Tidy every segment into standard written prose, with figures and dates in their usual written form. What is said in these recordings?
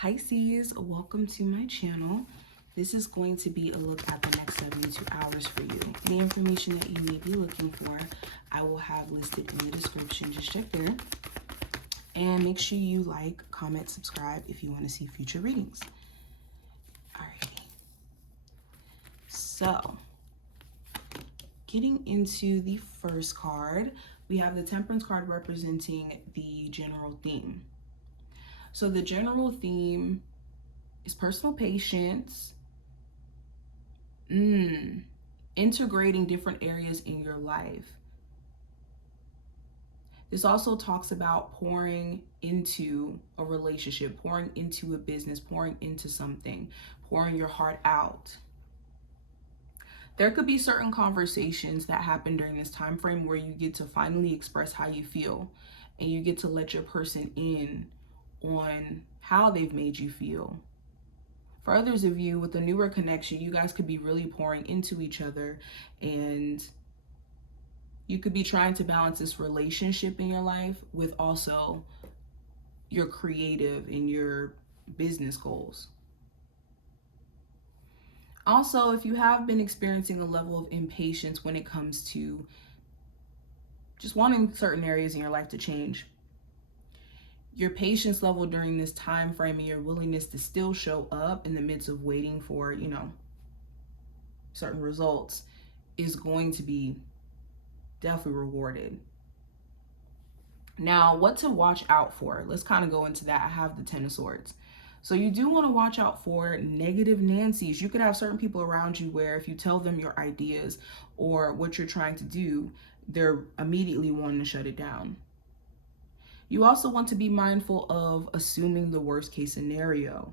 Pisces, welcome to my channel. This is going to be a look at the next 72 hours for you. Any information that you may be looking for, I will have listed in the description. Just check there. And make sure you like, comment, subscribe if you want to see future readings. Alrighty. So, getting into the first card, we have the Temperance card representing the general theme. So the general theme is personal patience, integrating different areas in your life. This also talks about pouring into a relationship, pouring into a business, pouring into something, pouring your heart out. There could be certain conversations that happen during this time frame where you get to finally express how you feel, and you get to let your person in on how they've made you feel. For others of you, with a newer connection, you guys could be really pouring into each other, and you could be trying to balance this relationship in your life with also your creative and your business goals. Also, if you have been experiencing a level of impatience when it comes to just wanting certain areas in your life to change, your patience level during this time frame and your willingness to still show up in the midst of waiting for, certain results is going to be definitely rewarded. Now, what to watch out for? Let's kind of go into that. I have the Ten of Swords. So you do want to watch out for negative Nancy's. You could have certain people around you where if you tell them your ideas or what you're trying to do, they're immediately wanting to shut it down. You also want to be mindful of assuming the worst case scenario.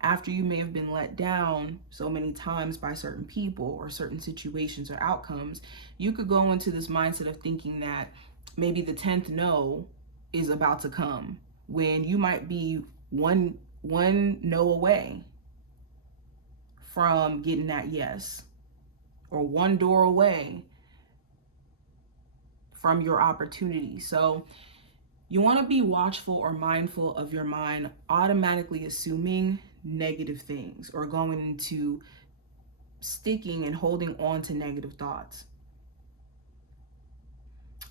After you may have been let down so many times by certain people or certain situations or outcomes, you could go into this mindset of thinking that maybe the 10th no is about to come, when you might be one no away from getting that yes, or one door away from your opportunity. So you want to be watchful or mindful of your mind automatically assuming negative things or going into sticking and holding on to negative thoughts.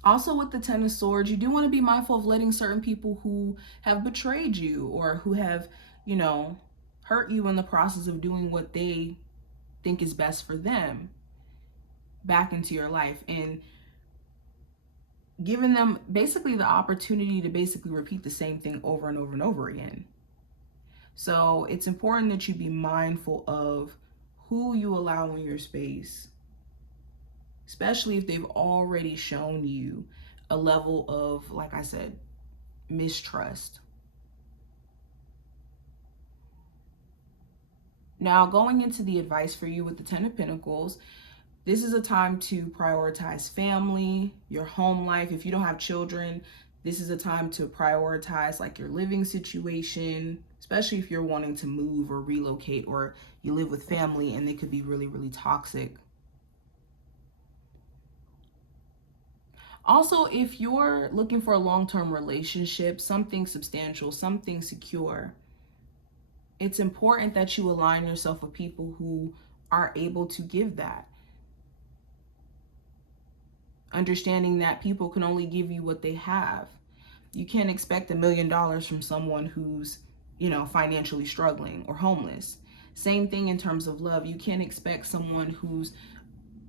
Also, with the Ten of Swords, you do want to be mindful of letting certain people who have betrayed you or who have, hurt you in the process of doing what they think is best for them back into your life, and giving them basically the opportunity to basically repeat the same thing over and over and over again. So it's important that you be mindful of who you allow in your space, especially if they've already shown you a level of, like I said, mistrust. Now, going into the advice for you with the Ten of Pentacles, this is a time to prioritize family, your home life. If you don't have children, this is a time to prioritize like your living situation, especially if you're wanting to move or relocate, or you live with family and they could be really, really toxic. Also, if you're looking for a long-term relationship, something substantial, something secure, it's important that you align yourself with people who are able to give that. Understanding that people can only give you what they have. You can't expect $1 million from someone who's, financially struggling or homeless. Same thing in terms of love. You can't expect someone who's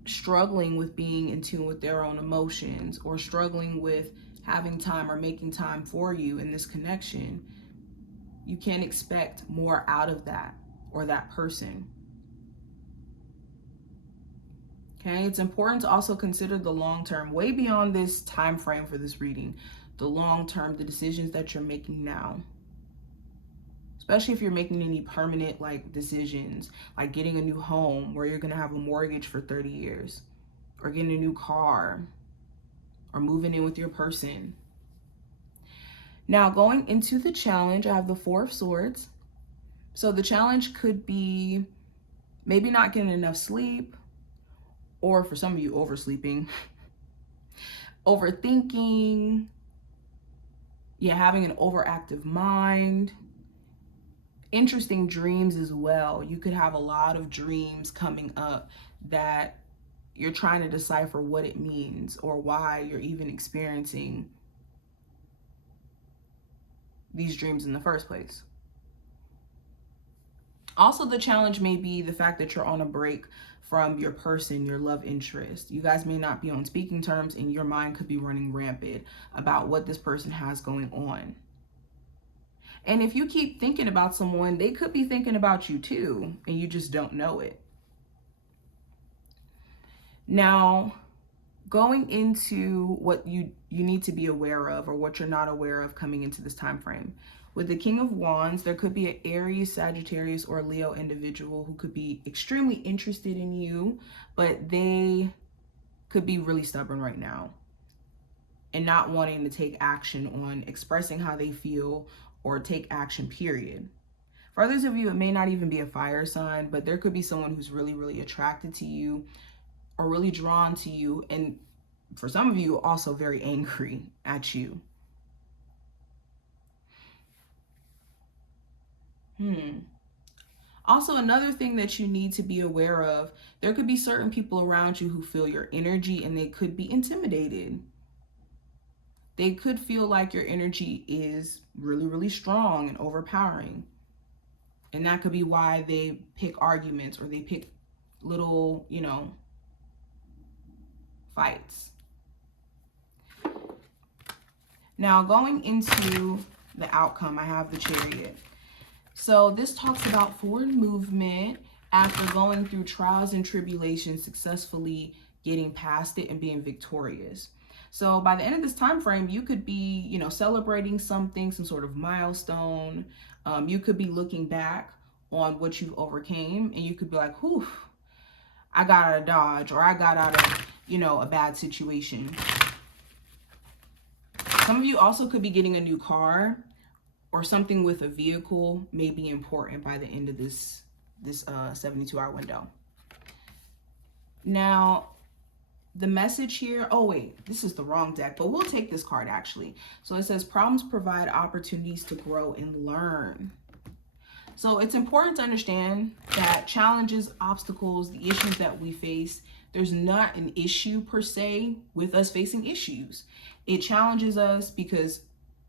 struggling with being in tune with their own emotions or struggling with having time or making time for you in this connection. You can't expect more out of that or that person. Okay, it's important to also consider the long term, way beyond this time frame for this reading. The long term, the decisions that you're making now. Especially if you're making any permanent decisions, like getting a new home where you're going to have a mortgage for 30 years, or getting a new car, or moving in with your person. Now, going into the challenge, I have the Four of Swords. So the challenge could be maybe not getting enough sleep, or for some of you, oversleeping, overthinking, having an overactive mind. interesting dreams as well. You could have a lot of dreams coming up that you're trying to decipher what it means or why you're even experiencing these dreams in the first place. Also, the challenge may be the fact that you're on a break from your person, your love interest. You guys may not be on speaking terms, and your mind could be running rampant about what this person has going on. And if you keep thinking about someone, they could be thinking about you too, and you just don't know it. Now, going into what you need to be aware of, or what you're not aware of coming into this time frame. With the King of Wands, there could be an Aries, Sagittarius, or Leo individual who could be extremely interested in you, but they could be really stubborn right now and not wanting to take action on expressing how they feel or take action, period. For others of you, it may not even be a fire sign, but there could be someone who's really, really attracted to you or really drawn to you, and for some of you, also very angry at you. Also, another thing that you need to be aware of, there could be certain people around you who feel your energy and they could be intimidated. They could feel like your energy is really, really strong and overpowering. And that could be why they pick arguments or they pick little, fights. Now, going into the outcome, I have the Chariot. So this talks about forward movement after going through trials and tribulations, successfully getting past it and being victorious. So by the end of this time frame, you could be, celebrating something, some sort of milestone. You could be looking back on what you've overcame, and you could be like, whew, I got out of Dodge, or I got out of, a bad situation. Some of you also could be getting a new car, or something with a vehicle may be important by the end of this 72-hour window. Now, the message here, oh wait, this is the wrong deck, but we'll take this card actually. So it says problems provide opportunities to grow and learn. So it's important to understand that challenges, obstacles, the issues that we face, there's not an issue per se with us facing issues. It challenges us because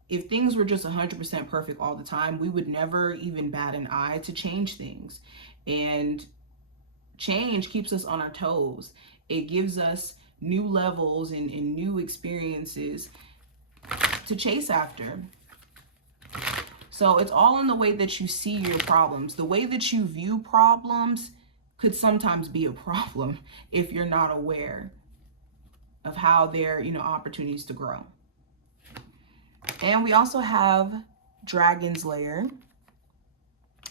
if things were just 100% perfect all the time, we would never even bat an eye to change things. And change keeps us on our toes. It gives us new levels and new experiences to chase after. So it's all in the way that you see your problems. The way that you view problems could sometimes be a problem if you're not aware of how they're, opportunities to grow. And we also have Dragon's Lair.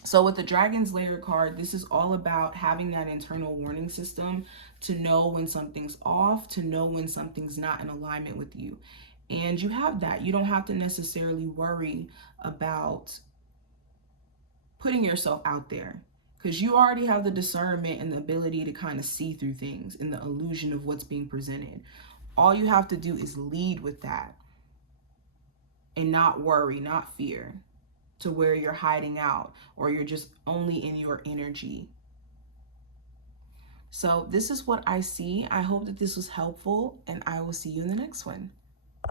So with the Dragon's Lair card, this is all about having that internal warning system to know when something's off, to know when something's not in alignment with you. And you have that. You don't have to necessarily worry about putting yourself out there, because you already have the discernment and the ability to kind of see through things and the illusion of what's being presented. All you have to do is lead with that and not worry, not fear, to where you're hiding out or you're just only in your energy. So this is what I see. I hope that this was helpful, and I will see you in the next one.